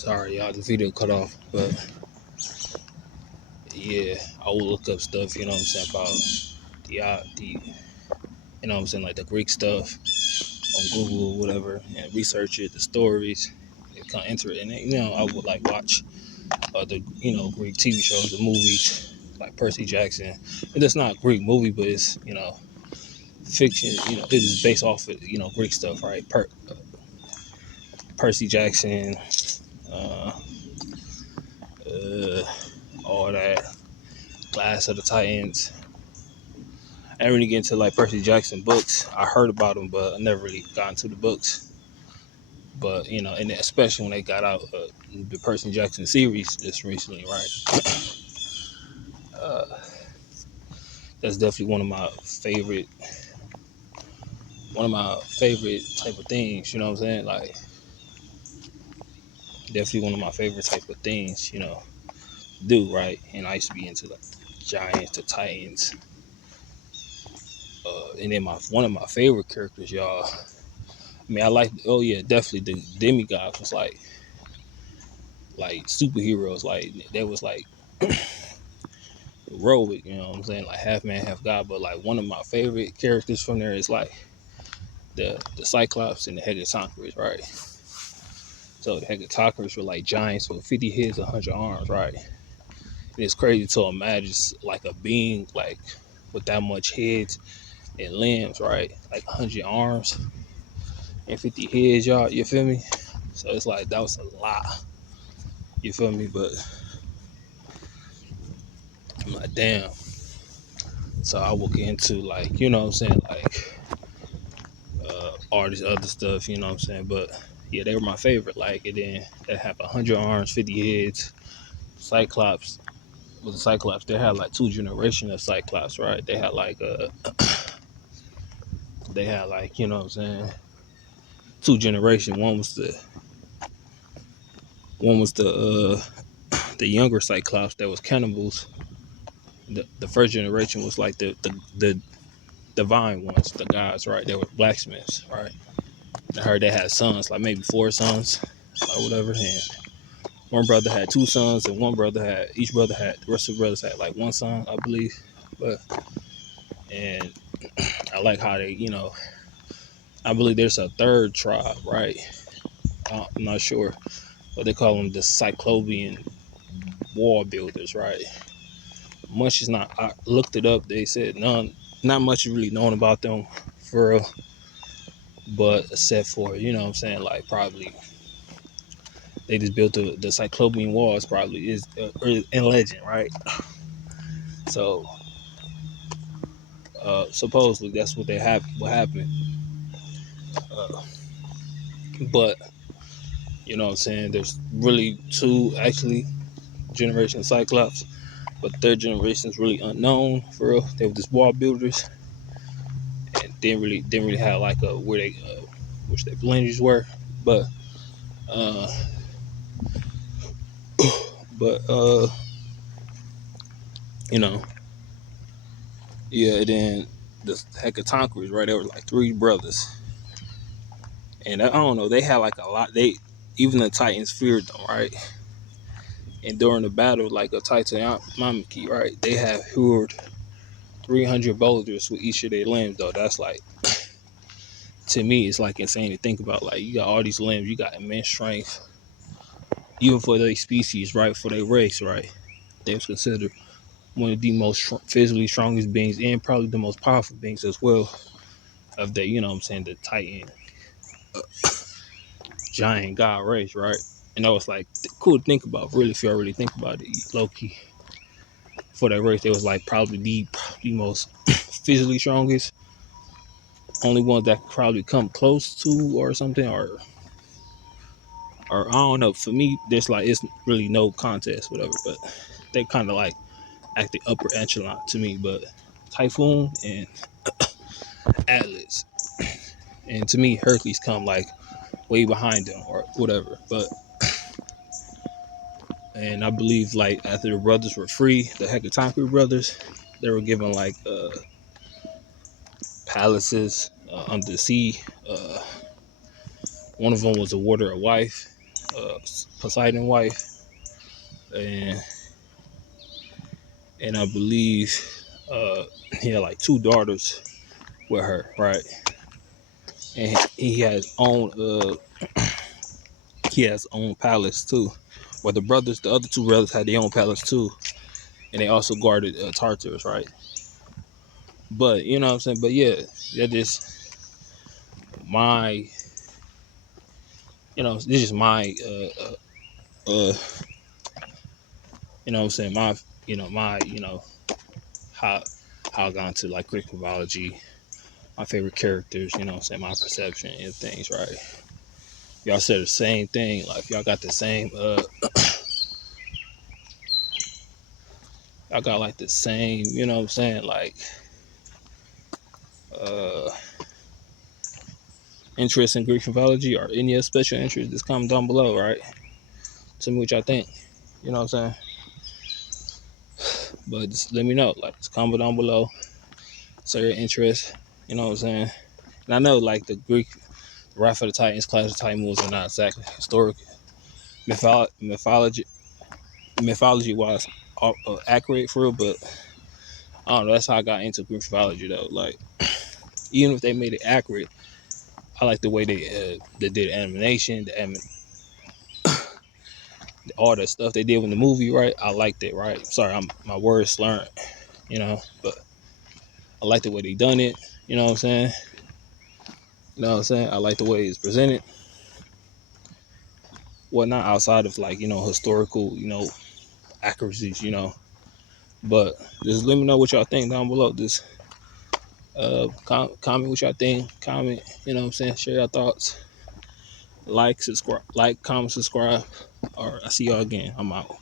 Sorry, y'all, the video cut off, but yeah, I will look up stuff, you know what I'm saying, about the you know what I'm saying, like the Greek stuff on Google, whatever, and research it, the stories, and kind of enter it. And, you know, I would like watch other, you know, Greek TV shows and movies like Percy Jackson. And it's not a Greek movie, but it's, you know, fiction, you know, it is based off of, you know, Greek stuff, right? Percy Jackson, uh, uh, all that, Glass of the Titans. I didn't really get into like Percy Jackson books. I heard about them, but I never really got into the books. But you know, and especially when they got out the Percy Jackson series just recently, right? Uh, that's definitely one of my favorite type of things. You know what I'm saying? Like definitely one of my favorite type of things. You know, do right. And I used to be into like the Giants, the Titans, and then one of my favorite characters, y'all. I mean, I like. Oh yeah, definitely the demigods was like superheroes. Like that was like heroic. You know what I'm saying? Like half man, half god. But like one of my favorite characters from there is like the Cyclops and the Hecatonchires, right? So the Hecatonchires were like giants with 50 heads, 100 arms, right? And it's crazy to imagine like a being like with that much heads and limbs, right? Like 100 arms and 50 heads, y'all. You feel me? So it's like that was a lot. You feel me? But I'm like, damn. So I will get into like, you know what I'm saying, like all this other stuff, you know what I'm saying? But yeah, they were my favorite. Like, and then they have 100 arms, 50 heads. Cyclops, with the Cyclops, they had like two generations of Cyclops, right? They had like, you know what I'm saying, two generations. One was the younger Cyclops that was cannibals. The first generation was like the divine ones, the gods, right? They were blacksmiths, right? I heard they had sons, like maybe four sons, or whatever. And one brother had two sons, and each brother had the rest of the brothers had like one son, I believe. But and I like how they, you know, I believe there's a third tribe, right? I'm not sure, but they call them the Cyclopean wall builders, right? Much is not. I looked it up. They said not much is really known about them, for real. But except for, you know what I'm saying, like probably they just built the Cyclopean walls, probably is in legend, right? So supposedly that's what happened. Uh, but you know what I'm saying, there's really two actually generation Cyclops, but third generation is really unknown for real. They were just wall builders and didn't really have like a where they which their lineages were, but uh but you know, yeah. Then the Hecatonchires, right? There were like three brothers, and I don't know, they had like a lot. They even the Titans feared them, right? And during the battle, like a Titan Mamaki, right? They have hewed 300 boulders with each of their limbs, though. That's like, to me, it's like insane to think about. Like, you got all these limbs, you got immense strength, even for their species, right? For their race, right? They was considered one of the most physically strongest beings and probably the most powerful beings as well of the, you know what I'm saying, the Titan giant god race, right? And that was like cool to think about, really, if you really think about it, low key. For that race, they was like probably the most physically strongest, only ones that could probably come close to or something, or I don't know. For me, there's like it's really no contest, whatever. But they kind of like at the upper echelon to me. But Typhoon and Atlas, and to me, Hercules come like way behind them or whatever. But and I believe like after the brothers were free, the Hecatonchires brothers, they were given like palaces under the sea. One of them was awarded a wife. Poseidon's wife, and I believe he had like two daughters with her, right? And he has own he has own palace too. Where the other two brothers had their own palace too, and they also guarded Tartarus, right? But you know what I'm saying. But yeah, that is my, this is my, you know what I'm saying, how I got into like Greek mythology, my favorite characters, you know what I'm saying, my perception of things, right? Y'all said the same thing, like y'all got the same, y'all got like the same, you know what I'm saying, like uh interest in Greek mythology or any other special interest, just comment down below, right? Tell me what y'all think, you know what I'm saying? But just let me know, like just comment down below, say your interest, you know what I'm saying? And I know like the Greek Wrath of the Titans, Clash of Titans are not exactly historic mythology wise accurate for real, but I don't know. That's how I got into Greek mythology though. Like even if they made it accurate, I like the way they did animation, all that stuff they did with the movie. Right, I liked it. Right, sorry, my words slurring. But I like the way they done it. You know what I'm saying? I like the way it's presented. Not outside of like historical accuracies. But just let me know what y'all think down below. Just comment what y'all think. Comment. You know what I'm saying? Share your thoughts. Like, subscribe, comment, subscribe. All right, I see y'all again. I'm out.